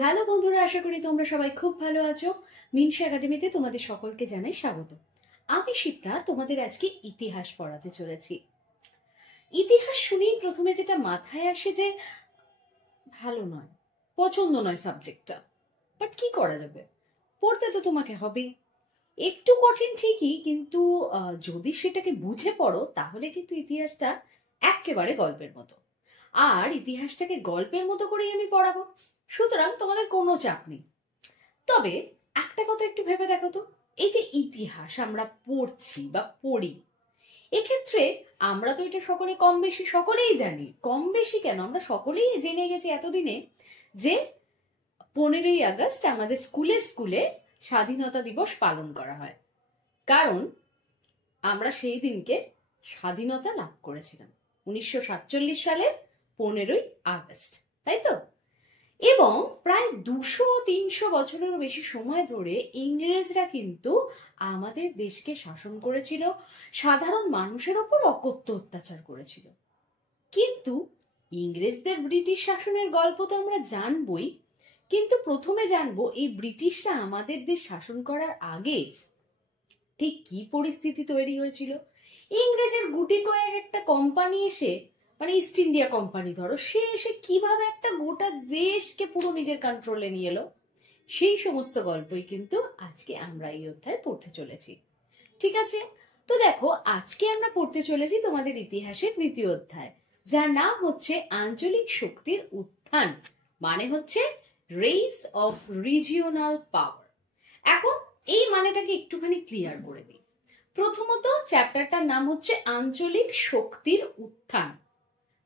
Hello বন্ধুরা, আশা করি তোমরা সবাই খুব ভালো আছো। মিনসা একাডেমিতে তোমাদের সকলকে জানাই স্বাগত। আমি শিপ্রা তোমাদের আজকে ইতিহাস পড়াতে চলেছি। ইতিহাস শুনেই প্রথমে যেটা মাথায় আসে যে ভালো নয়, পছন্দ নয় সাবজেক্টটা, বাট কি করা যাবে, পড়তে তো তোমাকে হবে। একটু কঠিন ঠিকই, কিন্তু যদি সেটাকে বুঝে পড়ো তাহলে কিন্তু ইতিহাসটা একেবারে গল্পের মতো। আর ইতিহাসটাকে গল্পের মতো করেই আমি পড়াবো, সুতরাং তোমাদের কোনো চাপ নেই। তবে একটা কথা একটু ভেবে দেখো তো, এই যে ইতিহাস আমরা পড়ছি বা পড়ি, এক্ষেত্রে আমরা তো এটা সকলে কম বেশি সকলেই জানি। কম বেশি কেন, আমরা সকলেই জেনে গেছি এতদিনে যে 15ই আগস্ট আমাদের স্কুলে স্কুলে স্বাধীনতা দিবস পালন করা হয়, কারণ আমরা সেই দিনকে স্বাধীনতা লাভ করেছিলাম 1947 সালের 15ই আগস্ট, তাই তো? এবং প্রায় 200-300 বছরেরও বেশি সময় ধরে ইংরেজরা কিন্তু আমাদের দেশকে শাসন করেছিল, সাধারণ মানুষের ওপর অকথ্য অত্যাচার করেছিল। কিন্তু ইংরেজদের ব্রিটিশ শাসনের গল্প তো আমরা জানবই, কিন্তু প্রথমে জানবো এই ব্রিটিশরা আমাদের দেশ শাসন করার আগে ঠিক কি পরিস্থিতি তৈরি হয়েছিল। ইংরেজের গুটি কয়েক একটা কোম্পানি এসে, মানে ইস্ট ইন্ডিয়া কোম্পানি ধরো, সে এসে কিভাবে একটা গোটা দেশকে পুরো নিজের কন্ট্রোলে নিয়ে এলো, সেই সমস্ত গল্পই কিন্তু আজকে আমরা এই অধ্যায়ে পড়তে চলেছি। ঠিক আছে, তো দেখো আজকে আমরা পড়তে চলেছি তোমাদের ইতিহাসের দ্বিতীয় অধ্যায়, যার নাম হচ্ছে আঞ্চলিক শক্তির উত্থান, মানে হচ্ছে রেইজ অফ রিজিওনাল পাওয়ার। এখন এই মানেটাকে একটুখানি ক্লিয়ার করে দিই। প্রথমত চ্যাপ্টারটার নাম হচ্ছে আঞ্চলিক শক্তির উত্থান,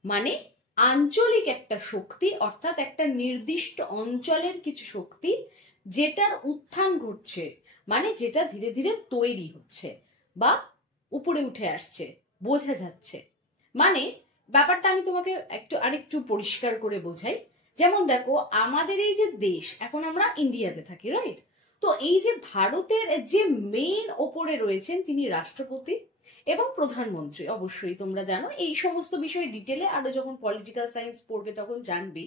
মানে আঞ্চলিক একটা শক্তি, অর্থাৎ একটা নির্দিষ্ট অঞ্চলের কিছু শক্তি যেটার উত্থান ঘটছে, মানে যেটা ধীরে ধীরে তৈরি হচ্ছে বা উপরে উঠে আসছে, বোঝা যাচ্ছে। মানে ব্যাপারটা আমি তোমাকে আরেকটু পরিষ্কার করে বোঝাই। যেমন দেখো, আমাদের এই যে দেশ, এখন আমরা ইন্ডিয়াতে থাকি, রাইট? তো এই যে ভারতের যে মেইন ওপরে রয়েছেন তিনি রাষ্ট্রপতি এবং প্রধানমন্ত্রী, অবশ্যই তোমরা জানো। এই সমস্ত বিষয়ে ডিটেলে আরো যখন পলিটিক্যাল সায়েন্স পড়বে তখন জানবি।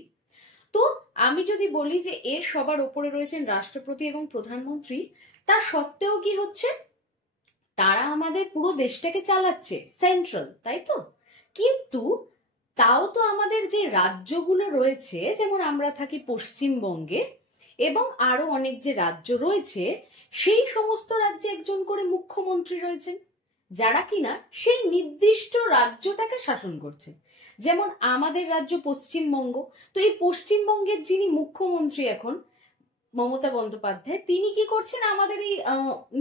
তো আমি যদি বলি যে এর সবার ওপরে রয়েছেন রাষ্ট্রপতি এবং প্রধানমন্ত্রী, তা সত্ত্বেও কি হচ্ছে, তারা আমাদের পুরো দেশটাকে চালাচ্ছে, সেন্ট্রাল, তাই তো? কিন্তু তাও তো আমাদের যে রাজ্যগুলো রয়েছে, যেমন আমরা থাকি পশ্চিমবঙ্গে এবং আরো অনেক যে রাজ্য রয়েছে, সেই সমস্ত রাজ্যে একজন করে মুখ্যমন্ত্রী রয়েছেন, যারা কিনা সেই নির্দিষ্ট রাজ্যটাকে শাসন করছে। যেমন আমাদের রাজ্য পশ্চিমবঙ্গ, তো এই পশ্চিমবঙ্গের যিনি মুখ্যমন্ত্রী এখন, মমতা বন্দ্যোপাধ্যায়, তিনি কি করছেন, আমাদের এই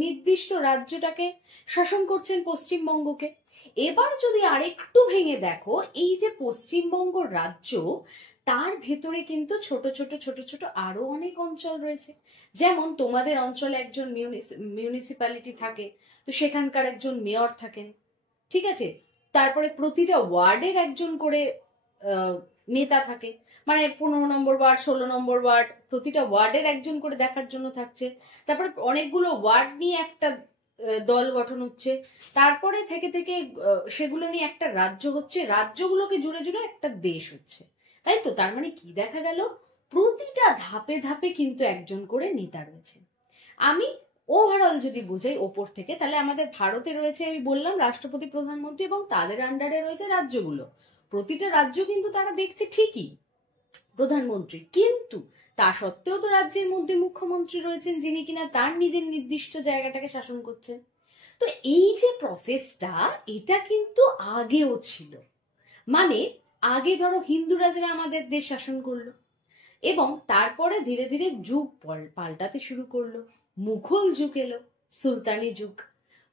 নির্দিষ্ট রাজ্যটাকে শাসন করছেন, পশ্চিমবঙ্গকে। এবার যদি আরেকটু ভেঙে দেখো, এই যে পশ্চিমবঙ্গ রাজ্য, তার ভেতরে কিন্তু ছোট ছোট ছোট ছোট আরো অনেক অঞ্চল রয়েছে। যেমন তোমাদের অঞ্চলে একজন মিউনিসিপ্যালিটি থাকে, তো সেখানকার একজন মেয়র থাকেন, ঠিক আছে? তারপরে প্রতিটা ওয়ার্ডের একজন করে নেতা থাকে, মানে 15 নম্বর ওয়ার্ড, 16 নম্বর ওয়ার্ড, প্রতিটা ওয়ার্ডের একজন করে দেখার জন্য থাকছে। তারপরে অনেকগুলো ওয়ার্ড নিয়ে একটা দল গঠন হচ্ছে, তারপরে থেকে থেকে সেগুলো নিয়ে একটা রাজ্য হচ্ছে, রাজ্যগুলোকে জুড়ে জুড়ে একটা দেশ হচ্ছে, তাই তো? তার মানে কি দেখা গেল, প্রতিটা ধাপে ধাপে কিন্তু একজন করে নেতা রয়েছে। আমি ওভারঅল যদি বুঝাই ওপর থেকে, তাহলে আমাদের ভারতে রয়েছে, আমি বললাম, রাষ্ট্রপতি, প্রধানমন্ত্রী এবং তাদের আন্ডারে রয়েছে রাজ্যগুলো। প্রতিটা রাজ্য কিন্তু তারা দেখছে ঠিকই প্রধানমন্ত্রী, কিন্তু তা সত্ত্বেও তো রাজ্যের মধ্যে মুখ্যমন্ত্রী রয়েছেন, যিনি কিনা তার নিজের নির্দিষ্ট জায়গাটাকে শাসন করছেন। তো এই যে প্রসেসটা, এটা কিন্তু আগেও ছিল। মানে আগে ধরো হিন্দু রাজারা আমাদের দেশ শাসন করলো, এবং তারপরে ধীরে ধীরে যুগ পাল্টাতে শুরু করলো, মুঘল যুগ এলো, সুলতানি যুগ।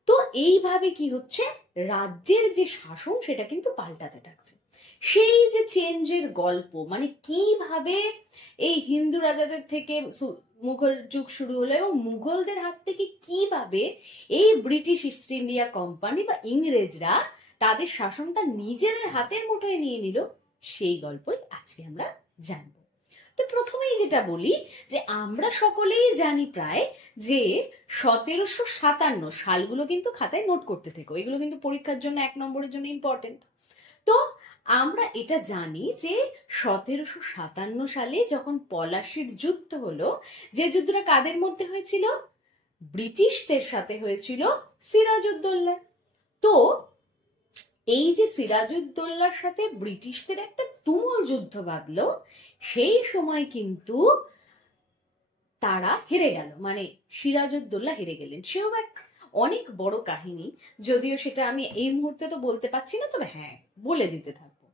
তো এইভাবে কি হচ্ছে, রাজ্যের যে শাসন সেটা কিন্তু পাল্টাতে থাকছে। সেই যে চেঞ্জের গল্প, মানে কিভাবে এই হিন্দু রাজাদের থেকে মুঘল যুগ শুরু হলো এবং মুঘলদের হাত থেকে কিভাবে এই ব্রিটিশ ইস্ট ইন্ডিয়া কোম্পানি বা ইংরেজরা তাদের শাসনটা নিজেদের হাতের মুঠোয় নিয়ে নিল, সেই গল্পই আজকে আমরা জানবো। তো প্রথমেই যেটা বলি যে আমরা সকলেই জানি প্রায় যে 1757 সালগুলো কিন্তু খাতায় নোট করতে থেকো, এগুলো কিন্তু পরীক্ষার জন্য 1 নম্বরের জন্য ইম্পর্টেন্ট। তো আমরা এটা জানি যে 1757 সালে যখন পলাশির যুদ্ধ হলো, যে যুদ্ধটা কাদের মধ্যে হয়েছিল? ব্রিটিশদের সাথে হয়েছিল সিরাজউদ্দৌলা। তো এই যে সিরাজউদ্দৌলার সাথে ব্রিটিশদের একটা তুমুল যুদ্ধ বাঁধলো, সেই সময় কিন্তু তারা হেরে গেল, মানে সিরাজউদ্দৌলা হেরে গেলেন। সেও এক অনেক বড় কাহিনী, যদিও সেটা আমি এই মুহূর্তে তো বলতে পারছি না, তবে হ্যাঁ বলে দিতে থাকবো।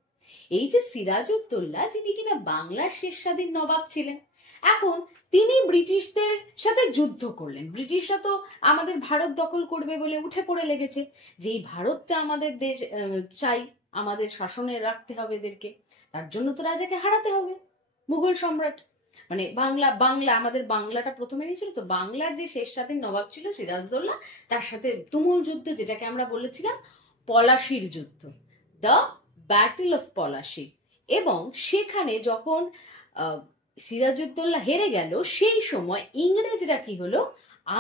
এই যে সিরাজউদ্দৌলা, যিনি কিনা বাংলার শেষ স্বাধীন নবাব ছিলেন, এখন তিনি ব্রিটিশদের সাথে যুদ্ধ করলেন। ব্রিটিশরা তো আমাদের ভারত দখল করবে বলে উঠে পড়ে লেগেছে, যে এই ভারতটা আমাদের দেশ চাই, আমাদের শাসনে রাখতে হবে এদেরকে, তার জন্য তো রাজাকে হারাতে হবে। মুঘল সম্রাট মানে বাংলা আমাদের বাংলাটা প্রথমে নিয়েছিল, তো বাংলার যে শেষ স্বাধীন নবাব ছিল সিরাজউদ্দৌলা, তার সাথে তুমুল যুদ্ধ, যেটাকে আমরা বলেছিলাম পলাশির যুদ্ধ, দ্য ব্যাটল অফ পলাশি। এবং সেখানে যখন সিরাজউদ্দৌলা হেরে গেল, সেই সময় ইংরেজরা কি হলো,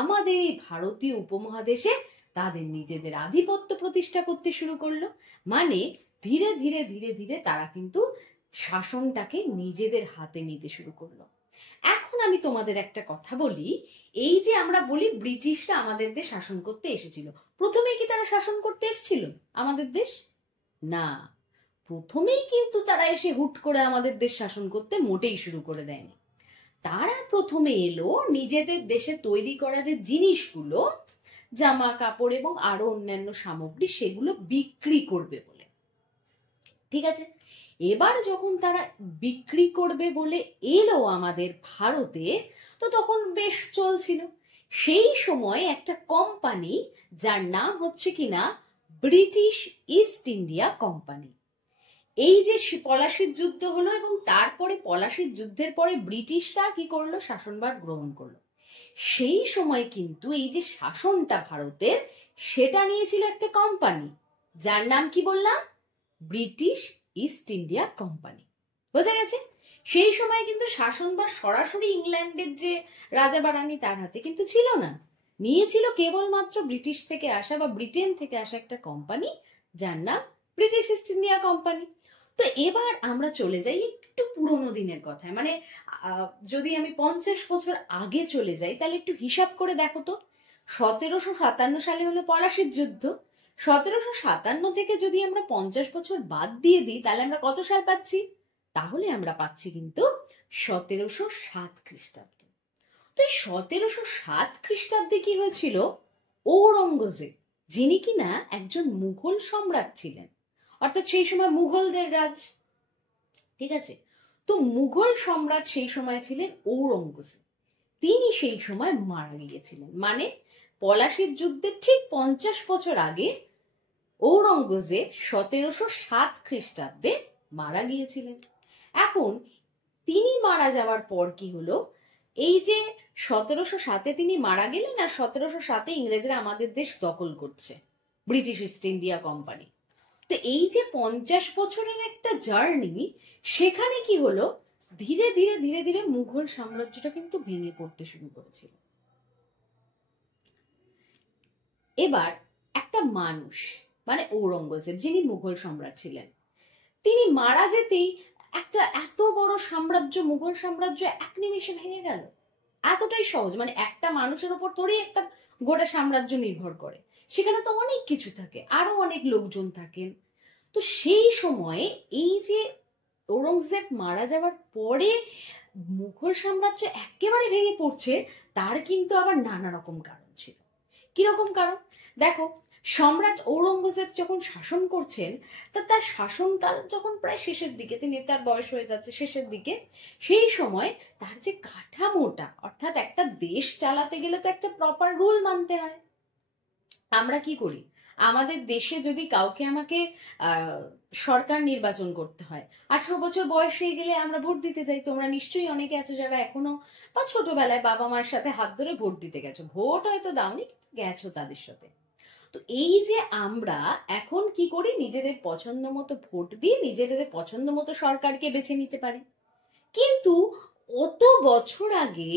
আমাদের এই ভারতীয় উপমহাদেশে তাদের নিজেদের আধিপত্য প্রতিষ্ঠা করতে শুরু করলো। মানে ধীরে ধীরে ধীরে ধীরে তারা কিন্তু শাসনটাকে নিজেদের হাতে নিতে শুরু করলো। এখন আমি তোমাদের একটা কথা বলি, এই যে আমরা বলি ব্রিটিশরা আমাদের দেশ শাসন করতে এসেছিল, প্রথমে কি তারা শাসন করতে এসেছিল আমাদের দেশ? না, প্রথমেই কিন্তু তারা এসে হুট করে আমাদের দেশ শাসন করতে মোটেই শুরু করে দেয়নি। তারা প্রথমে এলো নিজেদের দেশে তৈরি করা যে জিনিসগুলো, জামা কাপড় এবং আরো অন্যান্য সামগ্রী, সেগুলো বিক্রি করবে বলে। ঠিক আছে, এবার যখন তারা বিক্রি করবে বলে এলো আমাদের ভারতে, তো তখন বেশ চলছিল। সেই সময় একটা কোম্পানি, যার নাম হচ্ছে কিনা ব্রিটিশ ইস্ট ইন্ডিয়া কোম্পানি, এই যে পলাশির যুদ্ধ হলো এবং তারপরে পলাশির যুদ্ধের পরে ব্রিটিশরা কি করলো, শাসনভার গ্রহণ করলো। সেই সময় কিন্তু এই যে শাসনটা ভারতের, সেটা নিয়েছিল একটা কোম্পানি, যার নাম কি বললাম? British east India company. বোঝা গেছে? সেই সময় কিন্তু শাসনভার সরাসরি ইংল্যান্ডের যে রাজা বা রানী তার হাতে কিন্তু ছিল না, নিয়েছিল কেবলমাত্র ব্রিটিশ থেকে আসা বা ব্রিটেন থেকে আসা একটা কোম্পানি, যার নাম ব্রিটিশ ইস্ট ইন্ডিয়া কোম্পানি। তো এবার আমরা চলে যাই একটু পুরোনো দিনের কথায়, মানে যদি আমি 50 বছর আগে চলে যাই, তাহলে একটু হিসাব করে দেখো তো। 1757 সালে হলো পলাশির যুদ্ধ। 1757 থেকে যদি আমরা 50 বছর বাদ দিয়ে দিই, তাহলে আমরা কত সাল পাচ্ছি? তাহলে আমরা পাচ্ছি কিন্তু 1707 খ্রিস্টাব্দ। তো 1707 খ্রিস্টাব্দে কি হয়েছিল? ঔরঙ্গজেব, যিনি কিনা একজন মুঘল সম্রাট ছিলেন, অর্থাৎ সেই সময় মুঘলদের রাজ। ঠিক আছে, তো মুঘল সম্রাট সেই সময় ছিলেন ঔরঙ্গজেব। তিনি সেই সময় মারা গিয়েছিলেন, মানে পলাশির যুদ্ধের ঠিক 50 বছর আগে ঔরঙ্গজেব 1707 খ্রিস্টাব্দে মারা গিয়েছিলেন। এখন তিনি মারা যাওয়ার পর কি হলো, এই যে 1707-এ তিনি মারা গেলেন, আর 1707-এ ইংরেজরা আমাদের দেশ দখল করছে, ব্রিটিশ ইস্ট ইন্ডিয়া কোম্পানি। তো এই যে 50 বছরের একটা জার্নি, সেখানে কি হলো, ধীরে ধীরে ধীরে ধীরে মুঘল সাম্রাজ্যটা কিন্তু ভেঙে পড়তে শুরু করেছিল। এবার একটা মানুষ, মানে ঔরঙ্গজেব, যিনি মুঘল সম্রাট ছিলেন, তিনি মারা যেতেই একটা এত বড় সাম্রাজ্য, মুঘল সাম্রাজ্য এক নিমিষে ভেঙে গেল। এতটাই সহজ, মানে একটা মানুষের উপর তোরই একটা গোটা সাম্রাজ্য নির্ভর করে, সেখানে তো অনেক কিছু থাকে, আরো অনেক লোকজন থাকেন। তো সেই সময়ে এই যে ঔরঙ্গজেব মারা যাওয়ার পরে মুঘল সাম্রাজ্য একেবারে ভেঙে পড়ছে, তার কিন্তু আবার নানা রকম কারণ ছিল। কিরকম কারণ? দেখো, সম্রাট ঔরঙ্গজেব যখন শাসন করছেন, তার শাসনকাল যখন প্রায় শেষের দিকে, তিনি তার বয়স হয়ে যাচ্ছে শেষের দিকে, সেই সময় তার যে কাঠামোটা, অর্থাৎ একটা দেশ চালাতে গেলে তো একটা প্রপার রুল মানতে হয়। আমরা কি করি, আমাদের দেশে যদি কাউকে আমাকে সরকার নির্বাচন করতে হয়, 18 বছর বয়স হয়ে গেলে আমরা ভোট দিতে যাই। তোমরা নিশ্চয়ই অনেকে আছো যারা এখনো বা ছোটবেলায় বাবা মায়ের সাথে হাত ধরে ভোট দিতে গেছো, ভোট হয়তো দাওনি কিন্তু গেছো তাদের সাথে। তো এই যে আমরা এখন কি করি, নিজেদের পছন্দ মতো ভোট দিয়ে নিজেদের পছন্দ মতো সরকারকে বেছে নিতে পারি। কিন্তু অত বছর আগে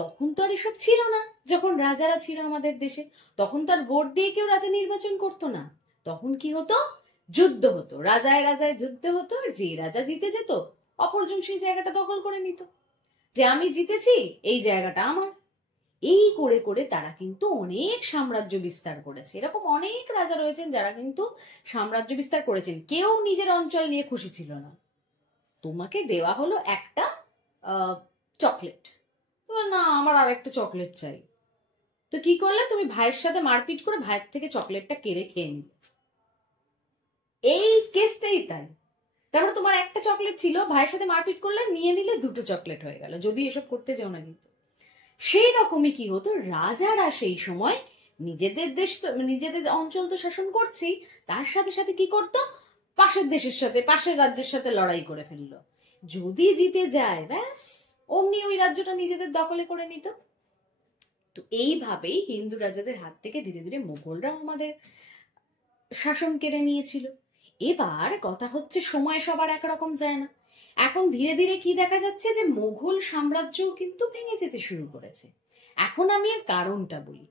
তখন তো আর এসব ছিল না। যখন রাজারা ছিল আমাদের দেশে, তখন তার ভোট দিয়ে কেউ রাজা নির্বাচন করতো না। তখন কি হতো, যুদ্ধ হতো, রাজায় রাজায় যুদ্ধ হতো, আর যে রাজা জিতে যেত অপরজন সেই জায়গাটা দখল করে নিত, যে আমি জিতেছি এই জায়গাটা আমার। এই করে করে তারা কিন্তু অনেক সাম্রাজ্য বিস্তার করেছে। এরকম অনেক রাজা রয়েছেন যারা কিন্তু সাম্রাজ্য বিস্তার করেছেন, কেউ নিজের অঞ্চল নিয়ে খুশি ছিল না। তোমাকে দেওয়া হলো একটা চকলেট, না আমার আর একটা চকলেট চাই, তো কি করলে তুমি ভাইয়ের সাথে মারপিট করে ভাইয়ের থেকে চকলেটটা কেড়ে খেয়ে নিলে। এই কেসটাই তাই, তারপরে তোমার একটা চকলেট ছিল, ভাইয়ের সাথে মারপিট করলে নিয়ে নিলে দুটো চকলেট হয়ে গেল, যদি এসব করতে যাও না কিন্তু। সেই রকমই কি হতো, রাজারা সেই সময় নিজেদের দেশ তো নিজেদের অঞ্চল তো শাসন করছেই, তার সাথে সাথে কি করতো, পাশের দেশের সাথে পাশের রাজ্যের সাথে লড়াই করে ফেললো। যদি জিতে যায় ব্যাস অমনি ওই রাজ্যটা নিজেদের দখলে করে নিত। তো এইভাবেই হিন্দু রাজাদের হাত থেকে ধীরে ধীরে মুঘলরা আমাদের শাসন কেড়ে নিয়েছিল। এবার কথা হচ্ছে সময় সবার একরকম যায় না। এখন ধীরে ধীরে কি দেখা যাচ্ছে, যে মুঘল সাম্রাজ্যও কিন্তু ভেঙে যেতে শুরু করেছে। এখন আমি এর কারণটা বলি।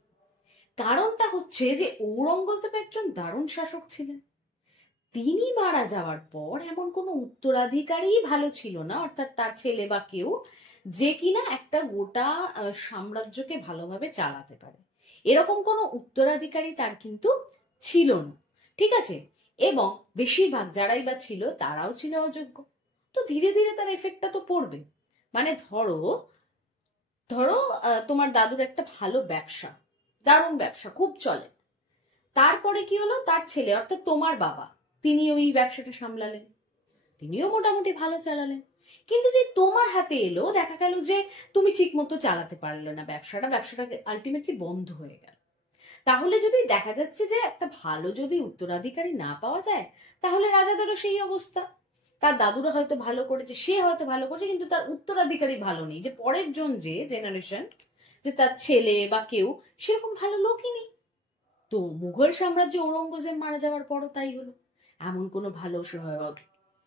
কারণটা হচ্ছে যে ঔরঙ্গজেব একজন দারুণ শাসক ছিলেন। তিনি মারা যাওয়ার পর এমন কোনো উত্তরাধিকারী ভালো ছিল না, অর্থাৎ তার ছেলে বা কেউ, যে কিনা একটা গোটা সাম্রাজ্যকে ভালোভাবে চালাতে পারে। এরকম কোনো উত্তরাধিকারী তার কিন্তু ছিল না, ঠিক আছে। এবং বেশিরভাগ যারাই বা ছিল তারাও ছিল অযোগ্য। তো ধীরে ধীরে তার এফেক্টটা তো পড়বে। মানে ধরো ধরো তোমার দাদুর একটা ভালো ব্যবসা, দারুণ ব্যবসা, খুব চলে। তারপরে কি হলো, তার ছেলে অর্থাৎ তোমার বাবা, তিনি ওই ব্যবসাটা সামলালেন, তিনিও মোটামুটি ভালো চালালেন। কিন্তু যে তোমার হাতে এলো, দেখা গেল যে তুমি ঠিক মতো চালাতে পারলে না ব্যবসাটা, আলটিমেটলি বন্ধ হয়ে গেল। তাহলে যদি দেখা যাচ্ছে যে একটা ভালো যদি উত্তরাধিকারী না পাওয়া যায়, তাহলে রাজাদেরও সেই অবস্থা। তার দাদুরা হয়তো ভালো করেছে, সে হয়তো ভালো করেছে, কিন্তু তার উত্তরাধিকারী ভালো নেই, যে পরের জন যে জেনারেশন, যে তার ছেলে বা কেউ, সেরকম ভালো লোকই নেই। তো মুঘল সাম্রাজ্যে ঔরঙ্গজেব মারা যাওয়ার পরও তাই হলো। এমন কোনো ভালো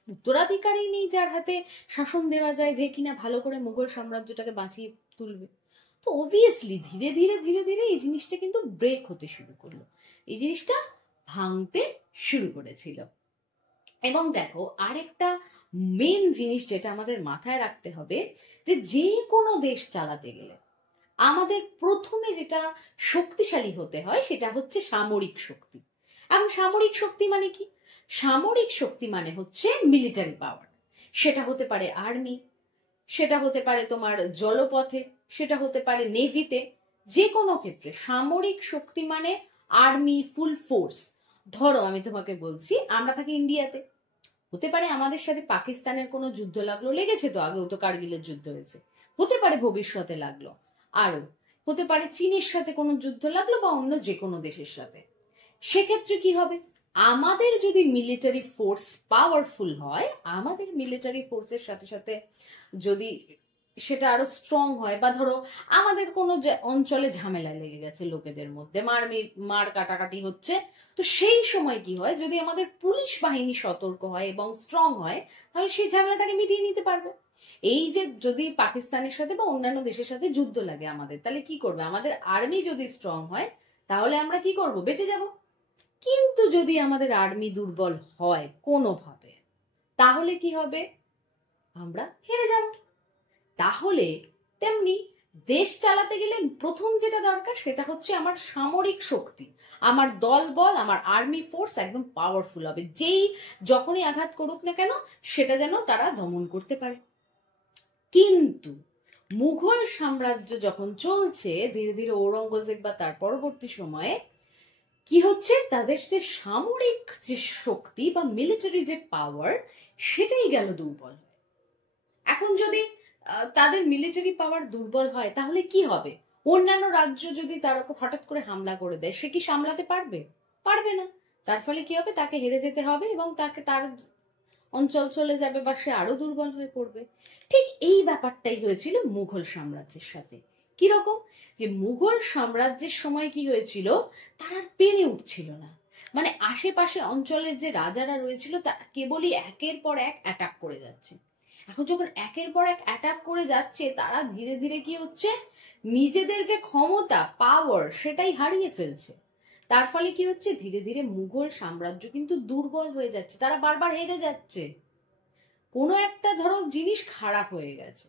উত্তরাধিকারী নেই যার হাতে শাসন দেওয়া যায়, যে কিনা ভালো করে মুঘল সাম্রাজ্যটাকে বাঁচিয়ে তুলবে। তো অবভিয়াসলি ধীরে ধীরে ধীরে ধীরে এই জিনিসটা কিন্তু ব্রেক হতে শুরু করলো, এই জিনিসটা ভাঙতে শুরু করেছিল। এবং দেখো আরেকটা মেন জিনিস যেটা আমাদের মাথায় রাখতে হবে, যে কোনো দেশ চালাতে গেলে আমাদের প্রথমে যেটা শক্তিশালী হতে হয় সেটা হচ্ছে সামরিক শক্তি। এখন সামরিক শক্তি মানে কি? সামরিক শক্তি মানে হচ্ছে মিলিটারি পাওয়ার। সেটা হতে পারে আর্মি, সেটা হতে পারে তোমার জলপথে, সেটা হতে পারে নেভিতে। যে কোনো ক্ষেত্রে সামরিক শক্তি মানে আর্মি, ফুল ফোর্স। ধরো আমি তোমাকে বলছি, আমরা থাকি ইন্ডিয়াতে, হতে পারে আমাদের সাথে পাকিস্তানের কোনো যুদ্ধ লাগলো, লেগেছে তো, আগেও তো কার্গিলের যুদ্ধ হয়েছে, হতে পারে ভবিষ্যতে লাগলো আরো, হতে পারে চীনের সাথে কোনো যুদ্ধ লাগলো বা অন্য যে কোনো দেশের সাথে। সেক্ষেত্রে কি হবে, আমাদের যদি মিলিটারি ফোর্স পাওয়ারফুল হয়, আমাদের মিলিটারি ফোর্সের সাথে সাথে যদি সেটা আরো স্ট্রং হয়, বা ধরো আমাদের কোনো অঞ্চলে ঝামেলা লেগে গেছে, লোকেদের মধ্যে মার কাটাকাটি হচ্ছে, তো সেই সময় কি হয়, যদি আমাদের পুলিশ বাহিনী সতর্ক হয় এবং স্ট্রং হয়, তাহলে সেই ঝামেলাটাকে মিটিয়ে নিতে পারবে। এই যে যদি পাকিস্তানের সাথে বা অন্যান্য দেশের সাথে যুদ্ধ লাগে আমাদের, তাহলে কি করবে, আমাদের আর্মি যদি স্ট্রং হয় তাহলে আমরা কি করব, বেঁচে যাব। কিন্তু যদি আমাদের আর্মি দুর্বল হয় কোনোভাবে, তাহলে কি হবে, আমরা হেরে যাব। তাহলে তেমনি দেশ চালাতে গেলে প্রথম যেটা দরকার সেটা হচ্ছে আমার সামরিক শক্তি, আমার দল বল, আমার আর্মি ফোর্স একদম পাওয়ারফুল হবে, যেই যখনই আঘাত করুক না কেন সেটা যেন তারা দমন করতে পারে। কিন্তু মুঘল সাম্রাজ্য যখন চলছে ধীরে ধীরে, ঔরঙ্গজেব বা তার পরবর্তী সময়ে কি হচ্ছে, তাদের যে সামরিক যে শক্তি বা মিলিটারি যে পাওয়ার, সেটাই গেল দুর্বল। এখন যদি তাদের মিলিটারি পাওয়ার দুর্বল হয় তাহলে কি হবে, অন্যান্য রাজ্য যদি তার উপর হঠাৎ করে হামলা করে দেয়, সে কি সামলাতে পারবে? পারবে না। তার ফলে কি হবে, তাকে হেরে যেতে হবে এবং তাকে তার অঞ্চল চলে যাবে, বা সে আরো দুর্বল হয়ে পড়বে। ঠিক এই ব্যাপারটাই হয়েছিল মুঘল সাম্রাজ্যের সাথে। কিরকম, যে মুঘল সাম্রাজ্যের সময় কি হয়েছিল, তারা পেরে উঠছিল না। মানে আশেপাশে অঞ্চলের যে রাজারা রয়েছিল তা কেবলই একের পর এক অ্যাটাক করে যাচ্ছে। এখন যখন একের পর এক অ্যাটাক করে যাচ্ছে, তারা ধীরে ধীরে কি হচ্ছে, নিজেদের যে ক্ষমতা পাওয়ার সেটাই হারিয়ে ফেলছে। তার ফলে কি হচ্ছে, ধীরে ধীরে মুঘল সাম্রাজ্য কিন্তু দুর্বল হয়ে যাচ্ছে, তারা বারবার হেরে যাচ্ছে। কোনো একটা ধরো জিনিস খারাপ হয়ে গেছে,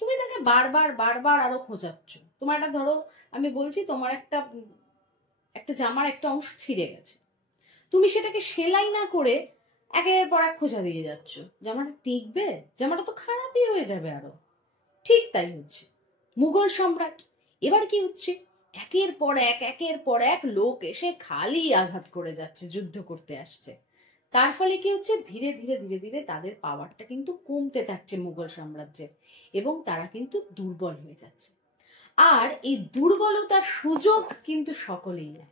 তুমি তাকে বারবার বারবার আরো খোঁচাচ্ছ। তোমার একটা ধরো, আমি বলছি তোমার একটা একটা জামার একটা অংশ ছিঁড়ে গেছে, তুমি সেটাকে সেলাই না করে একের পর এক খোঁচা দিয়ে যাচ্ছ, জামাটা টিকবে? জামাটা তো খারাপই হয়ে যাবে আরো। ঠিক তাই হচ্ছে মুঘল সম্রাট। এবার কি হচ্ছে, একের পর এক লোক এসে খালি আঘাত করে যাচ্ছে, যুদ্ধ করতে আসছে। তার ফলে কি হচ্ছে, ধীরে ধীরে ধীরে ধীরে তাদের পাওয়ারটা কিন্তু কমতে থাকছে মুঘল সাম্রাজ্যের, এবং তারা কিন্তু দুর্বল হয়ে যাচ্ছে। আর এই দুর্বলতার সুযোগ কিন্তু সকলেই নেয়।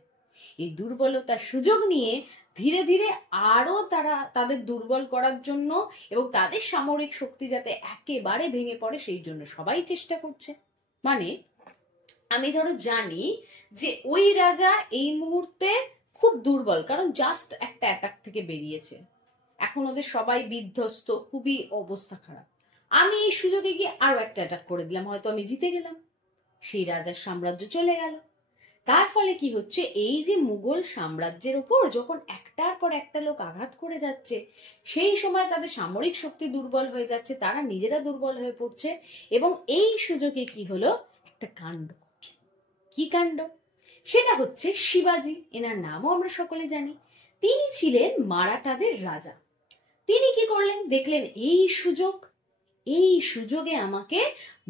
এই দুর্বলতার সুযোগ নিয়ে ধীরে ধীরে আরো তারা তাদের দুর্বল করার জন্য এবং তাদের সামরিক শক্তি যাতে একেবারে ভেঙে পড়ে সেই জন্য সবাই চেষ্টা করছে। মানে আমি ধরো জানি যে ওই রাজা এই মুহূর্তে খুব দুর্বল, কারণ জাস্ট একটা অ্যাটাক থেকে বেরিয়েছে, এখন ওদের সবাই বিধ্বস্ত, খুবই অবস্থা খারাপ। আমি এই সুযোগে গিয়ে আরো একটা অ্যাটাক করে দিলাম, হয়তো আমি জিতে গেলাম, সেই রাজার সাম্রাজ্য চলে গেল। তার ফলে কি হচ্ছে, এই যে মুঘল সাম্রাজ্যের উপর যখন একটার পর একটা লোক আঘাত করে যাচ্ছে, সেই সময় তাদের সামরিক শক্তি দুর্বল হয়ে যাচ্ছে, তারা নিজেরা দুর্বল হয়ে পড়ছে। এবং এই সুযোগে কি হলো, একটা কাণ্ড ঘটছে। কি কাণ্ড? সেটা হচ্ছে শিবাজি। এনার নামও আমরা সকলে জানি। তিনি ছিলেন মারাঠাদের রাজা। তিনি কি করলেন, দেখলেন এই সুযোগে আমাকে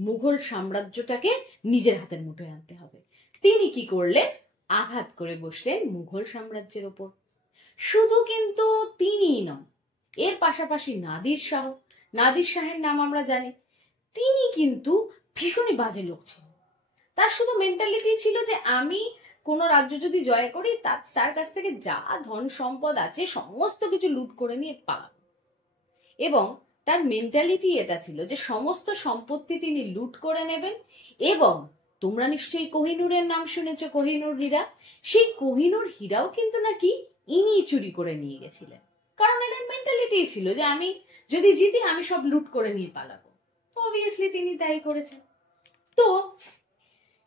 মুঘল সাম্রাজ্যটাকে নিজের হাতের মুঠোয় আনতে হবে। তিনি কি করলেন, আঘাত করে বসলেন মুঘল সাম্রাজ্যের ওপর। শুধু কিন্তু তিনিই নন, এর পাশাপাশি নাদির শাহের নাম আমরা জানি। তিনি কিন্তু ভীষণই বাজে লোক ছিলেন। তার শুধু মেন্টালিটি ছিল যে আমি কোন রাজ্য যদি জয় করি, তার কাছ থেকে যা ধন সম্পদ আছে সমস্ত কিছু লুট করে নিয়ে পালাবো। এবং তার মেন্টালিটি এটা ছিল যে সমস্ত সম্পত্তি তিনি লুট করে নেবেন। এবং তোমরা নিশ্চয়ই কোহিনূরের নাম শুনেছো, কোহিনূর হীরা। সেই কোহিনূর হীরাও কিন্তু নাকি ইনি চুরি করে নিয়ে গেছিলেন, কারণ এনার মেন্টালিটি ছিল যে আমি যদি জিতি আমি সব লুট করে নিয়ে পালাবো। অবভিয়াসলি তিনি তাই করেছেন। তো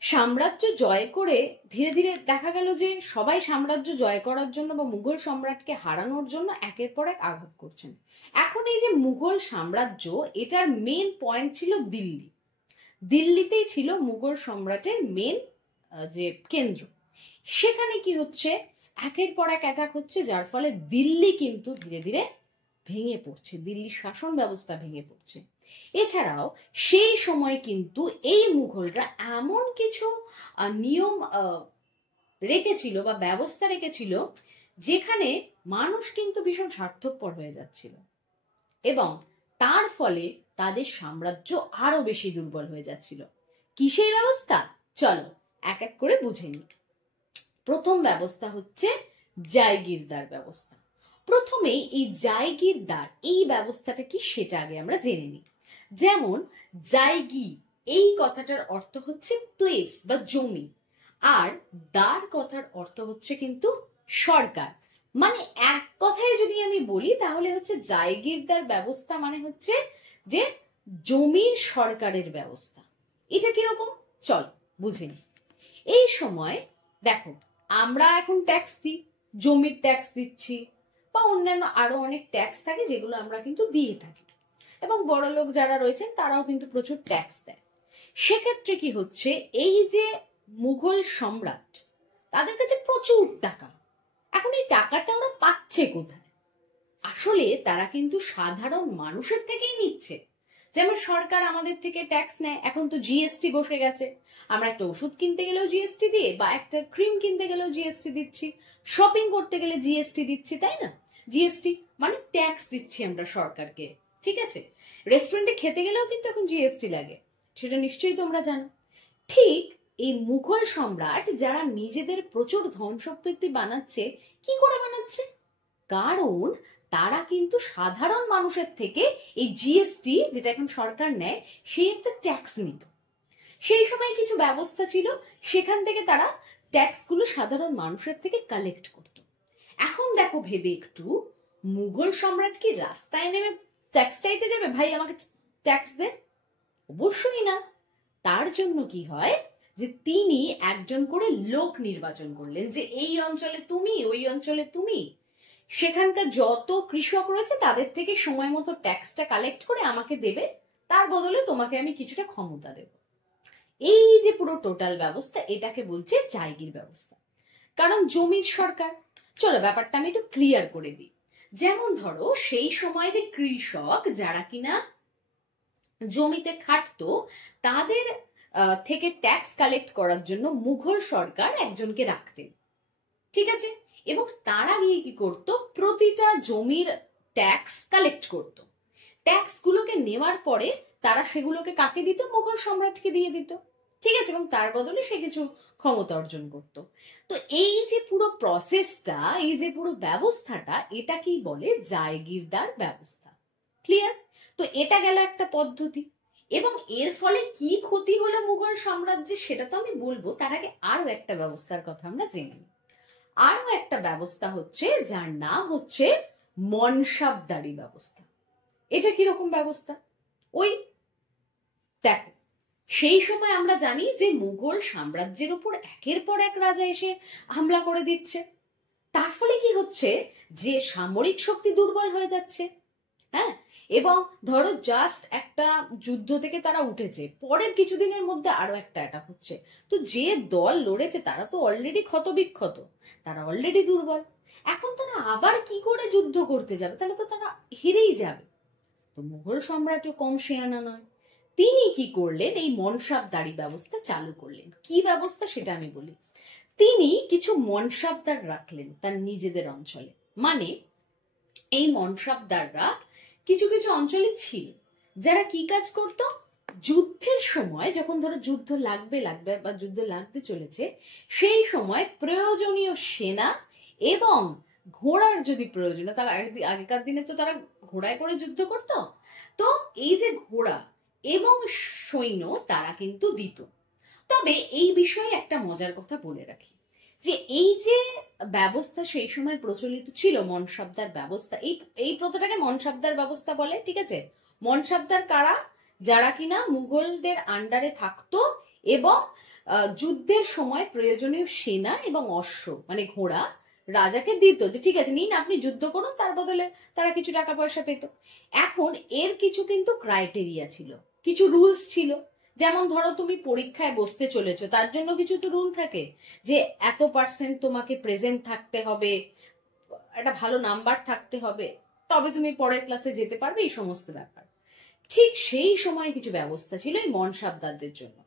সাম্রাজ্য জয় করে ধীরে ধীরে দেখা গেল যে সবাই সাম্রাজ্য জয় করার জন্য বা মুঘল সম্রাটকে হারানোর জন্য একের পর এক আঘাত করছেন। এখন এই যে মুঘল সাম্রাজ্য, এটার মেন পয়েন্ট ছিল দিল্লি। দিল্লিতেই ছিল মুঘল সম্রাটের মেন যে কেন্দ্র। সেখানে কি হচ্ছে, একের পর এক অ্যাটাক হচ্ছে, যার ফলে দিল্লি কিন্তু ধীরে ধীরে ভেঙে পড়ছে, দিল্লির শাসন ব্যবস্থা ভেঙে পড়ছে। এছাড়াও সেই সময় কিন্তু এই মুঘলরা এমন কিছু নিয়ম রেখেছিল বা ব্যবস্থা রেখেছিল, যেখানে মানুষ কিন্তু ভীষণ স্বার্থপর হয়ে যাচ্ছিল, এবং তার ফলে তাদের সাম্রাজ্য আরো বেশি দুর্বল হয়ে যাচ্ছিল। কি সেই ব্যবস্থা, চলো এক এক করে বুঝে নিই। প্রথম ব্যবস্থা হচ্ছে জায়গিরদার ব্যবস্থা। প্রথমে এই জায়গিরদার এই ব্যবস্থাটা কি সেটা আগে আমরা জেনে নিই। যেমন জায়গি এই কথাটার অর্থ হচ্ছে প্লেস বা জমি, আর দার কথার অর্থ হচ্ছে কিন্তু সরকার। মানে এক কথায় যদি আমি বলি তাহলে হচ্ছে জায়গিরদার ব্যবস্থা মানে হচ্ছে যে জমির সরকারের ব্যবস্থা। এটা কিরকম চল বুঝে নি। এই সময় দেখো, আমরা এখন ট্যাক্স দিই, জমির ট্যাক্স দিচ্ছি বা অন্যান্য আরো অনেক ট্যাক্স থাকে যেগুলো আমরা কিন্তু দিয়ে থাকি, এবং বড় লোক যারা রয়েছেন তারাও কিন্তু প্রচুর ট্যাক্স দেয়। সেক্ষেত্রে কি হচ্ছে, এই যে মুঘল সম্রাট, তাদের কাছে প্রচুর টাকা। এখন এই টাকাটা ওরা পাচ্ছে কোথায়? আসলে তারা কিন্তু সাধারণ মানুষের থেকেই নিচ্ছে। যেমন সরকার আমাদের থেকে ট্যাক্স নেয়, এখন তো জিএসটি বসে গেছে। আমরা একটা ওষুধ কিনতে গেলেও জিএসটি দিয়ে, বা একটা ক্রিম কিনতে গেলেও জিএসটি দিচ্ছি, শপিং করতে গেলে জিএসটি দিচ্ছি, তাই না? জিএসটি মানে ট্যাক্স দিচ্ছি আমরা সরকারকে, ঠিক আছে? রেস্টুরেন্টে খেতে গেলেও কিন্তু এখন জিএসটি লাগে, সেটা নিশ্চয়ই তোমরা জানো। ঠিক এই মুঘল সম্রাট যারা নিজেদের প্রচুর ধন সম্পত্তি বানাচ্ছে, কি করে বানাচ্ছে? কারণ তারা কিন্তু সাধারণ মানুষের থেকে এই জিএসটি, যেটা এখন সরকার নেয়, সেই একটা ট্যাক্স নিত। সেই সময় কিছু ব্যবস্থা ছিল, সেখান থেকে তারা ট্যাক্স গুলো সাধারণ মানুষের থেকে কালেক্ট করত। এখন দেখো ভেবে একটু, মুঘল সম্রাট কি রাস্তায় নেমে ট্যাক্স চাইতে যাবে, ভাই আমাকে ট্যাক্স দে? অবশ্যই না। তার জন্য কি হয়, যে তিনি একজন করে লোক নির্বাচন করলেন, যে এই অঞ্চলে তুমি, ওই অঞ্চলে তুমি, সেখানকার যত কৃষক রয়েছে তাদের থেকে সময় মতো ট্যাক্সটা কালেক্ট করে আমাকে দেবে, তার বদলে তোমাকে আমি কিছুটা ক্ষমতা দেব। এই যে পুরো টোটাল ব্যবস্থা, এটাকে বলছে জায়গির ব্যবস্থা। কারণ জমির সরকার, চলো ব্যাপারটা আমি একটু ক্লিয়ার করে দিই। যেমন ধরো সেই সময় যে কৃষক যারা কিনা জমিতে খাটতো, তাদের থেকে ট্যাক্স কালেক্ট করার জন্য মুঘল সরকার একজনকে রাখতেন, ঠিক আছে? এবং তারা গিয়ে কি করতো, প্রতিটা জমির ট্যাক্স কালেক্ট করতো। ট্যাক্স গুলোকে নেওয়ার পরে তারা সেগুলোকে কাকে দিত, মুঘল সম্রাটকে দিয়ে দিত, ঠিক আছে? এবং তার বদলে সে কিছু ক্ষমতা অর্জন করত। তো এই যে পুরো প্রসেসটা, এই যে পুরো ব্যবস্থাটা, এটাকেই বলে জায়গিরদার ব্যবস্থা। ক্লিয়ার? তো এটা গেল একটা পদ্ধতি। এবং এর ফলে কি ক্ষতি হলো মুঘল সাম্রাজ্যে সেটা তো আমি বলবো, তার আগে আরো একটা ব্যবস্থার কথা আমরা জেনে নিই। আরো একটা ব্যবস্থা হচ্ছে যার নাম হচ্ছে মনসাবদারি ব্যবস্থা। এটা কিরকম ব্যবস্থা? ওই দেখো, সেই সময় আমরা জানি যে মুঘল সাম্রাজ্যের উপর একের পর এক রাজা এসে হামলা করে দিচ্ছে। তার ফলে কি হচ্ছে, যে সামরিক শক্তি দুর্বল হয়ে যাচ্ছে, হ্যাঁ? এবং ধরো জাস্ট একটা যুদ্ধ থেকে তারা উঠেছে, পরের কিছুদিনের মধ্যে আরো একটা অ্যাটাক হচ্ছে। তো যে দল লড়েছে তারা তো অলরেডি ক্ষতবিক্ষত, তারা অলরেডি দুর্বল। এখন তারা আবার কি করে যুদ্ধ করতে যাবে? তাহলে তো তারা হেরেই যাবে। তো মুঘল সম্রাটও কম শেয়ানা নয়, তিনি কি করলেন, এই মনসাবদারি ব্যবস্থা চালু করলেন। কি ব্যবস্থা সেটা আমি বলি। তিনি কিছু মনসাবদার রাখলেন তার নিজেদের অঞ্চলে। মানে এই মনসাবদাররা কিছু কিছু অঞ্চলে ছিল যারা কি কাজ করত, যুদ্ধের সময় যখন ধরো যুদ্ধ লাগবে বা যুদ্ধ লাগতে চলেছে, সেই সময় প্রয়োজনীয় সেনা এবং ঘোড়ার যদি প্রয়োজন, তারা আগেকার দিনে তো তারা ঘোড়ায় করে যুদ্ধ করত, তো এই যে ঘোড়া এবং সৈন্য তারা কিন্তু দিত। তবে এই বিষয়ে একটা মজার কথা বলে রাখি, যে এই যে ব্যবস্থা সেই সময় প্রচলিত ছিল মনসাবদার ব্যবস্থা, এই এই প্রথাটাকে মনসাবদার ব্যবস্থা বলে, ঠিক আছে? মনসাবদার কারা? যারা কিনা মুঘলদের আন্ডারে থাকতো এবং যুদ্ধের সময় প্রয়োজনীয় সেনা এবং অশ্ব মানে ঘোড়া রাজাকে দিত, যে ঠিক আছে নিন আপনি যুদ্ধ করুন, তার বদলে তারা কিছু টাকা পয়সা পেত। এখন এর কিছু কিন্তু ক্রাইটেরিয়া ছিল, কিছু রুলস ছিল। যেমন ধরো তুমি পরীক্ষায় বসতে চলেছো, তার জন্য কিছু তো রুল থাকে, যে এত পার্সেন্ট তোমাকে প্রেজেন্ট থাকতে হবে, একটা ভালো নাম্বার থাকতে হবে, তবে তুমি পরের ক্লাসে যেতে পারবে, এই সমস্ত ব্যাপার। ঠিক সেই সময় কিছু ব্যবস্থা ছিল এই মনসাবদারদের জন্য।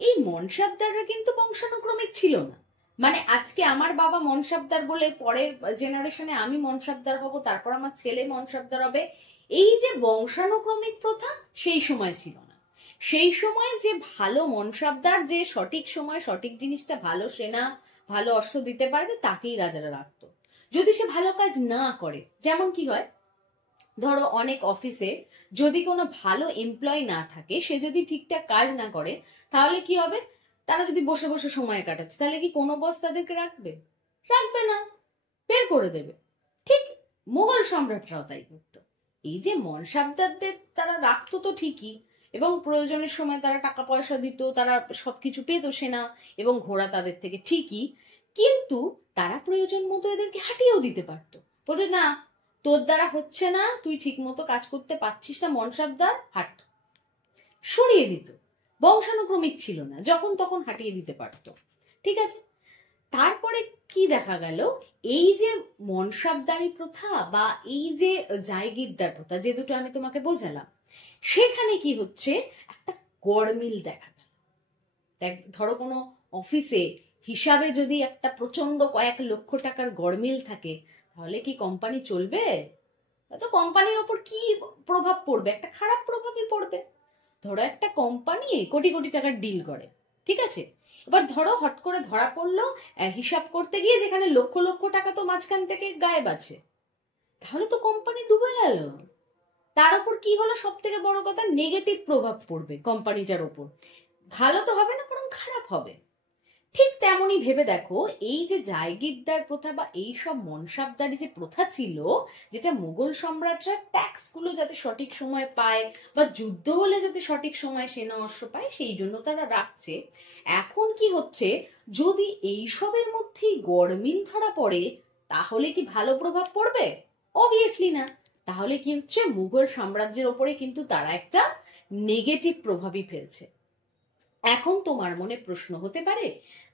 এই মনসাবদাররা কিন্তু বংশানুক্রমিক ছিল না। মানে আজকে আমার বাবা মনসাবদার বলে পরের জেনারেশনে আমি মনসাবদার হব, তারপর আমার ছেলে মনসাবদার হবে, এই যে বংশানুক্রমিক প্রথা সেই সময় ছিল না। সেই সময় যে ভালো মনসাবদার, যে সঠিক সময় সঠিক জিনিসটা, ভালো সেনা ভালো অশ্ব দিতে পারবে, তাকেই রাজারা রাখতো। যদি সে ভালো কাজ না করে, যেমন কি হয়, ধরো অনেক অফিসে যদি কোনো ভালো এমপ্লয় না থাকে, সে যদি ঠিকঠাক কাজ না করে, তাহলে কি হবে, তারা যদি বসে বসে সময় কাটাচ্ছে, তাহলে কি কোনো বস তাদেরকে রাখবে? রাখবে না, বের করে দেবে। ঠিক মুঘল সম্রাটরাও তাই করতো। এই যে মনসাবদারদের তারা রাখতো তো ঠিকই, এবং প্রয়োজনের সময় তারা টাকা পয়সা দিত, তারা সবকিছু পেত, সেনা এবং ঘোড়া তাদের থেকে, ঠিকই, কিন্তু তারা প্রয়োজন মতো এদেরকে হাঁটিয়েও দিতে পারতো। বলতো না তোর দ্বারা হচ্ছে না, তুই ঠিক মতো কাজ করতে পারছিস না, মনসাবদার হাট, সরিয়ে দিত। বংশানুক্রমিক ছিল না, যখন তখন হাঁটিয়ে দিতে পারতো, ঠিক আছে? তারপরে কি দেখা গেল, এই যে মনসাবদারি প্রথা বা এই যে জায়গিরদার প্রথা, যে দুটো আমি তোমাকে বোঝালাম, সেখানে কি হচ্ছে, একটা গরমিল দেখা গেল। দেখ, ধরো কোনো অফিসে হিসাবে যদি একটা প্রচন্ড কয়েক লক্ষ টাকার গরমিল থাকে, তাহলে কি কোম্পানি চলবে? তো কোম্পানির ওপর কি প্রভাব পড়বে? একটা খারাপ প্রভাবই পড়বে। ধরো একটা কোম্পানি কোটি কোটি টাকার ডিল করে, ঠিক আছে? এবার ধরো হট করে ধরা পড়লো হিসাব করতে গিয়ে যেখানে লক্ষ লক্ষ টাকা তো মাঝখান থেকে গায়েব আছে, তাহলে তো কোম্পানি ডুবে গেল। তার উপর কি হলো, সব থেকে বড় কথা, নেগেটিভ প্রভাব পড়বে কোম্পানিটার ওপর। ভালো তো হবে না, বরং খারাপ হবে, ঠিক তেমনই ভেবে দেখো, এই যে জায়গিরদার প্রথা বা এই সব মনসাবদারি যে প্রথা ছিল, যেটা মুঘল সম্রাটরা ট্যাক্স গুলো যাতে সঠিক সময় পায় বা যুদ্ধ হলে যাতে সঠিক সময় সেনা অস্ত্র পায় সেই জন্য তারা রাখছে। এখন কি হচ্ছে, যদি এইসবের মধ্যেই গরমিল ধরা পড়ে তাহলে কি ভালো প্রভাব পড়বে? অবভিয়াসলি না। তাহলে কি হচ্ছে, মুঘল সাম্রাজ্যের ওপরে কিন্তু তারা একটা নেগেটিভ প্রভাবই ফেলছে। এখন তোমার মনে প্রশ্ন হতে পারে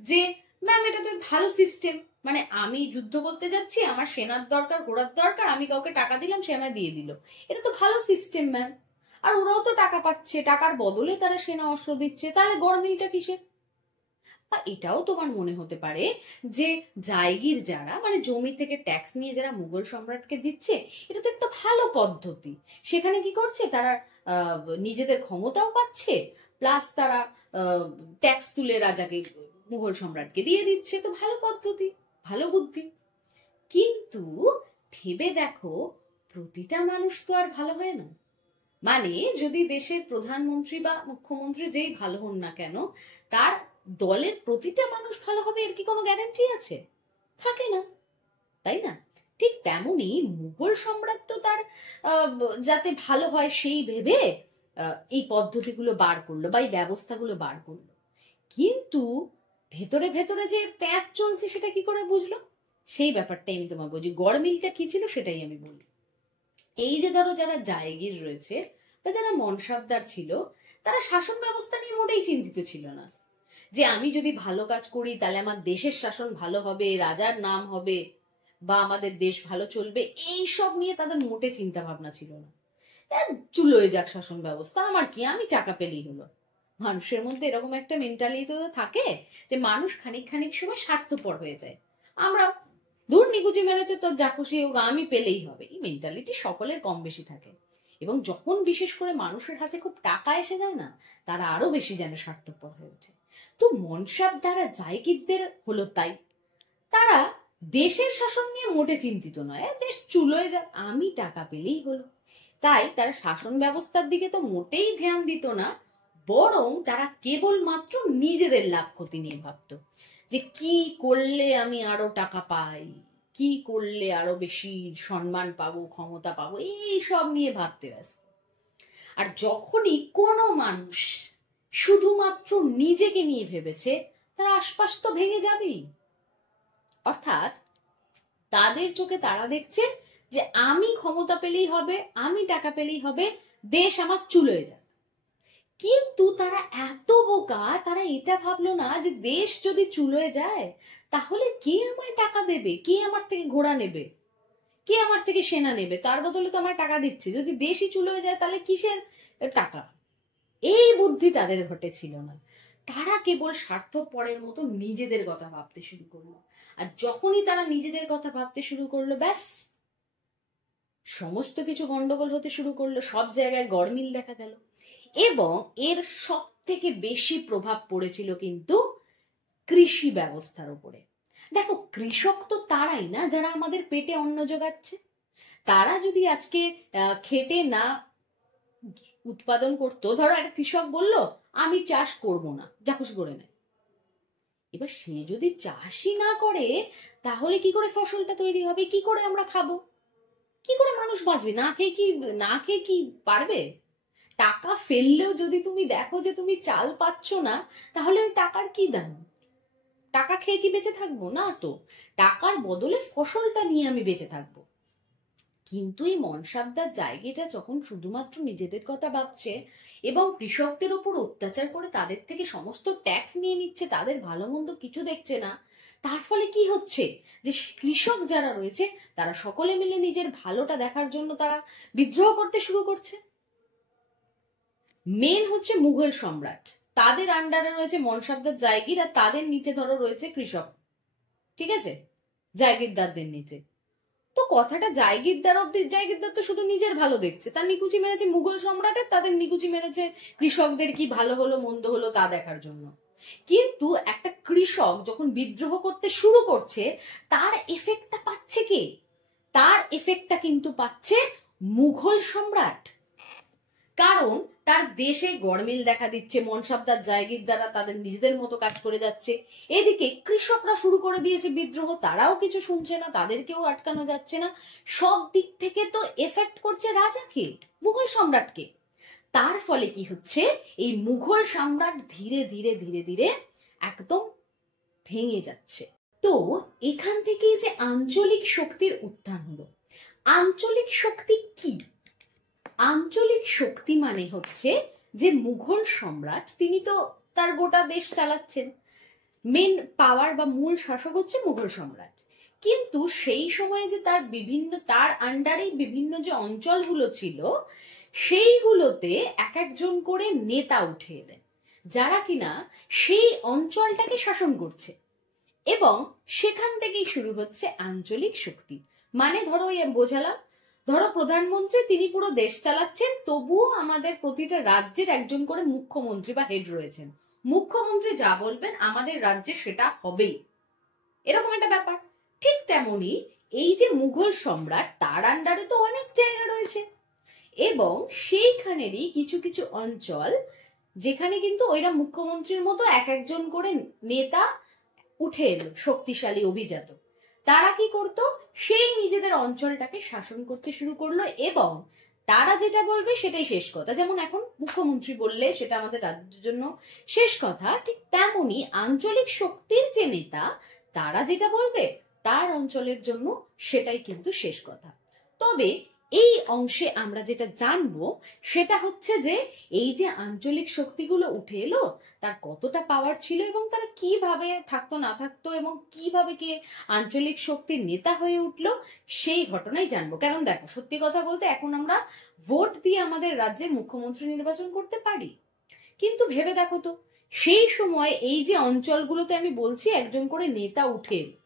যে ম্যাম এটা তো ভালো সিস্টেম, মানে আমি যুদ্ধ করতে যাচ্ছি, আমার সেনার দরকার, ঘোড়ার দরকার, আমি কাউকে টাকা দিলাম, সে আমায় দিয়ে দিল, এটা তো ভালো সিস্টেম ম্যাম, আর ওরাও তো টাকা পাচ্ছে, টাকার বদলে তারা সেনা অস্ত্র দিচ্ছে, তাহলে গরমিলটা কিসের? বা এটাও তোমার মনে হতে পারে যে জায়গির যারা, মানে জমি থেকে ট্যাক্স নিয়ে যারা মুঘল সম্রাটকে দিচ্ছে, এটা তো একটা ভালো পদ্ধতি। সেখানে কি করছে তারা, নিজেদের ক্ষমতাও পাচ্ছে, প্লাস তারা ট্যাক্স তুলে রাজাকে, মুঘল সম্রাটকে দিয়ে দিচ্ছে, তো ভালো পদ্ধতি, ভালো বুদ্ধি। কিন্তু ভেবে দেখো, প্রতিটা মানুষ তো আর ভালো হয় না। মানে যদি দেশের প্রধানমন্ত্রী বা মুখ্যমন্ত্রী যেই ভালো হন না কেন, তার দলের প্রতিটা মানুষ ভালো হবে এর কি কোনো গ্যারান্টি আছে? থাকে না, তাই না? ঠিক তেমনি মুঘল সম্রাট তো তার যাতে ভালো হয় সেই ভেবে এই পদ্ধতিগুলো বার করলো বা এই ব্যবস্থাগুলো বার করলো। কিন্তু ভেতরে ভেতরে যে প্যাচ চলছে সেটা কি করে বুঝলো? সেই ব্যাপারটাই আমি তোমাকে বলছি। গড়মিলটা কি ছিল সেটাই আমি বলি। এই যে ধরো যারা জায়গির রয়েছে বা যারা মনসাবদার ছিল, তারা শাসন ব্যবস্থা নিয়ে মোটেই চিন্তিত ছিল না, যে আমি যদি ভালো কাজ করি তাহলে আমার দেশের শাসন ভালো হবে, রাজার নাম হবে, বা আমাদের দেশ ভালো চলবে, এই সব নিয়ে তাদের মোটে চিন্তা ভাবনা ছিল না। চুলোয় যাক শাসন ব্যবস্থা, আমার কি, আমি টাকা পেলেই হলো। মানুষের মধ্যে এরকম একটা মেন্টালিটি তো থাকে যে মানুষ খানিক খানিক সময় স্বার্থপর হয়ে যায়। আমরা দূর নিকুচি মেরেছে, তো যা খুশি হোক, আমি পেলেই হবে, এই মেন্টালিটি সকলের কম বেশি থাকে। এবং যখন বিশেষ করে মানুষের হাতে খুব টাকা এসে যায় না, তারা আরো বেশি যেন স্বার্থপর হয়ে ওঠে। তো মনসাব দ্বারা জায়গিরদের হলো তাই, তারা দেশের শাসন নিয়ে মোটে চিন্তিত নয়, দেশ চুলোয় যাক, আমি টাকা পেলেই হলো। তাই তারা শাসন ব্যবস্থার দিকে তো মোটেই ধ্যান দিত না, বরং তারা কেবলমাত্র নিজেদের লাভ ক্ষতি নিয়ে ভাবতো, যে কি করলে আমি আরো টাকা পাই, কি করলে আরো বেশি সম্মান পাবো, ক্ষমতা পাবো, এই সব নিয়ে ভাবতে ব্যস্ত। আর যখনই কোনো মানুষ শুধুমাত্র নিজেকে নিয়ে ভেবেছে, তার আশপাশ তো ভেঙে যাবেই। অর্থাৎ তাদের চোখে তারা দেখছে যে আমি ক্ষমতা পেলেই হবে, আমি টাকা পেলেই হবে, দেশ আমার চুলোয় যাক। কিন্তু তারা এত বোকা, তারা এটা ভাবলো না যে দেশ যদি চুলোয় যায় তাহলে কে আমায় টাকা দেবে, কে আমার থেকে ঘোড়া নেবে, কে আমার থেকে সেনা নেবে, তার বদলে তো আমার টাকা দিচ্ছে। যদি দেশই চুলোয় যায় তাহলে কিসের টাকা? এই বুদ্ধি তাদের ঘটেছিল না। তারা কেবল স্বার্থপরের মতো নিজেদের কথা ভাবতে শুরু করলো। আর যখনই তারা নিজেদের কথা ভাবতে শুরু করলো, ব্যাস সমস্ত কিছু গন্ডগোল হতে শুরু করলো, সব জায়গায় গরমিল দেখা গেল। এবং এর সব থেকে বেশি প্রভাব পড়েছিল কিন্তু কৃষি ব্যবস্থার উপরে। দেখো, কৃষক তো তারাই না যারা আমাদের পেটে অন্ন জোগাচ্ছে। তারা যদি আজকে খেটে না উৎপাদন করতো, ধরো একটা কৃষক বলল আমি চাষ করব না, যা খুশি করে নেয়, এবার সে যদি চাষই না করে তাহলে কি করে ফসলটা তৈরি হবে, কি করে আমরা খাবো, কি করে মানুষ বাঁচবে? না খেয়ে কি পারবে? টাকা ফেললেও যদি তুমি দেখো যে তুমি চাল পাচ্ছ না, তাহলে ওই টাকার কি দাম? টাকা খেয়ে কি বেঁচে থাকবো? না তো, টাকার বদলে ফসলটা নিয়ে আমি বেঁচে থাকবো। কিন্তু এই মনসাবদার জায়গাটা যখন শুধুমাত্র নিজেদের কথা ভাবছে এবং কৃষকদের উপর অত্যাচার করে তাদের থেকে সমস্ত ট্যাক্স নিয়ে নিচ্ছে, তাদের ভালো মন্দ কিছু দেখছে না, তার ফলে কি হচ্ছে যে কৃষক যারা রয়েছে তারা সকলে মিলে নিজের ভালোটা দেখার জন্য তারা বিদ্রোহ করতে শুরু করছে। মেন হচ্ছে মুঘল সম্রাট, তাদের আন্ডারে রয়েছে মনসাবদার জায়গির, আর তাদের নিচে ধরো রয়েছে কৃষক, ঠিক আছে, জায়গিরদারদের নিচে। তো কথাটা জায়গিরদার তো শুধু নিজের ভালো দেখছে, তার নিকুচি মেরেছে মুঘল সম্রাটের, তাদের নিকুচি মেরেছে কৃষকদের কি ভালো হলো মন্দ হলো তা দেখার জন্য। কিন্তু একটা কৃষক যখন বিদ্রোহ করতে শুরু করছে, তার এফেক্টটা পাচ্ছে কে? তার এফেক্টটা কিন্তু পাচ্ছে মুঘল সম্রাট। কারণ তার দেশে গরমিল দেখা দিচ্ছে, মনসাবদার জায়গিরদাররা তাদের নিজেদের মতো কাজ করে যাচ্ছে। এদিকে কৃষকরা শুরু করে দিয়েছে বিদ্রোহ, তারাও কিছু শুনছে না, তাদেরকেও আটকানো যাচ্ছে না। সব দিক থেকে তো এফেক্ট করছে রাজাকে, মুঘল সম্রাটকে। তার ফলে কি হচ্ছে, এই মুঘল সম্রাট ধীরে ধীরে ধীরে ধীরে একদম ভেঙে যাচ্ছে। তো এখান থেকে যে আঞ্চলিক শক্তির উত্থান হলো। আঞ্চলিক শক্তি কি? আঞ্চলিক শক্তি মানে হচ্ছে যে মুঘল সম্রাট তিনি তো তার গোটা দেশ চালাচ্ছেন, মেন পাওয়ার বা মূল শাসক হচ্ছে মুঘল সম্রাট, কিন্তু সেই সময়ে যে তার আন্ডারে বিভিন্ন যে অঞ্চলগুলো ছিল সেইগুলোতে এক একজন করে নেতা উঠে এলেন, যারা কিনা সেই অঞ্চলটাকে শাসন করছে। এবং সেখান থেকেই শুরু হচ্ছে আঞ্চলিক শক্তি। মানে ধরো বোঝালাম, ধরো প্রধানমন্ত্রী তিনি পুরো দেশ চালাচ্ছেন, তবুও আমাদের প্রতিটা রাজ্যের একজন করে মুখ্যমন্ত্রী বা হেড রয়েছেন। মুখ্যমন্ত্রী যা বলবেন আমাদের রাজ্যে সেটা হবেই, এরকম একটা ব্যাপার। ঠিক তেমনি এই যে মুঘল সম্রাট, তার আন্ডারে তো অনেক জায়গা রয়েছে, এবং সেইখানেরই কিছু কিছু অঞ্চল যেখানে কিন্তু ওইরা মুখ্যমন্ত্রীর মতো এক একজন করে নেতা উঠে এলো, শক্তিশালী অভিজাত। তারা কি করতো, সেই নিজেদের অঞ্চলটাকে শাসন করতে শুরু করলো, এবং তারা যেটা বলবে সেটাই শেষ কথা। যেমন এখন মুখ্যমন্ত্রী বললে সেটা আমাদের রাজ্যের জন্য শেষ কথা, ঠিক তেমনি আঞ্চলিক শক্তির যে নেতা তারা যেটা বলবে তার অঞ্চলের জন্য সেটাই কিন্তু শেষ কথা। তবে এই অংশে আমরা যেটা জানবো সেটা হচ্ছে যে এই যে আঞ্চলিক শক্তিগুলো উঠে এলো তার কতটা পাওয়ার ছিল, এবং তারা কিভাবে থাকতো না থাকতো, এবং কিভাবে কে আঞ্চলিক শক্তির নেতা হয়ে উঠলো, সেই ঘটনাই জানবো। কারণ দেখো, সত্যি কথা বলতে এখন আমরা ভোট দিয়ে আমাদের রাজ্যের মুখ্যমন্ত্রী নির্বাচন করতে পারি, কিন্তু ভেবে দেখো তো সেই সময় এই যে অঞ্চলগুলোতে আমি বলছি একজন করে নেতা উঠে এলো,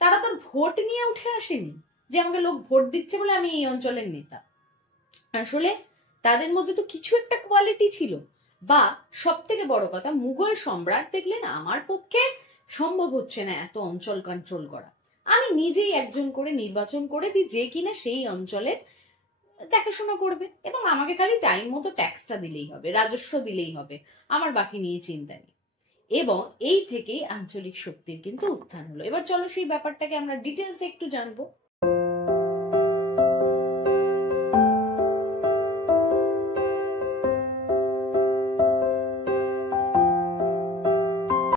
তারা তো ভোট নিয়ে উঠে আসেনি যে আমাকে লোক ভোট দিচ্ছে বলে আমি এই অঞ্চলের নেতা। আসলে তাদের মধ্যে তো কিছু একটা কোয়ালিটি ছিল, বা সব থেকে বড় কথা মুঘল সম্রাট দেখলেন আমার পক্ষে সম্ভব হচ্ছে না এত অঞ্চল কন্ট্রোল করা, আমি নিজেই একজন করে নির্বাচন করে দিই যে কিনা সেই অঞ্চলের দেখাশোনা করবে, এবং আমাকে খালি টাইম মতো ট্যাক্সটা দিলেই হবে, রাজস্ব দিলেই হবে, আমার বাকি নিয়ে চিন্তা নেই। এবং এই থেকেই আঞ্চলিক শক্তির কিন্তু উত্থান হলো। এবার চলো সেই ব্যাপারটাকে আমরা ডিটেলসে একটু জানবো।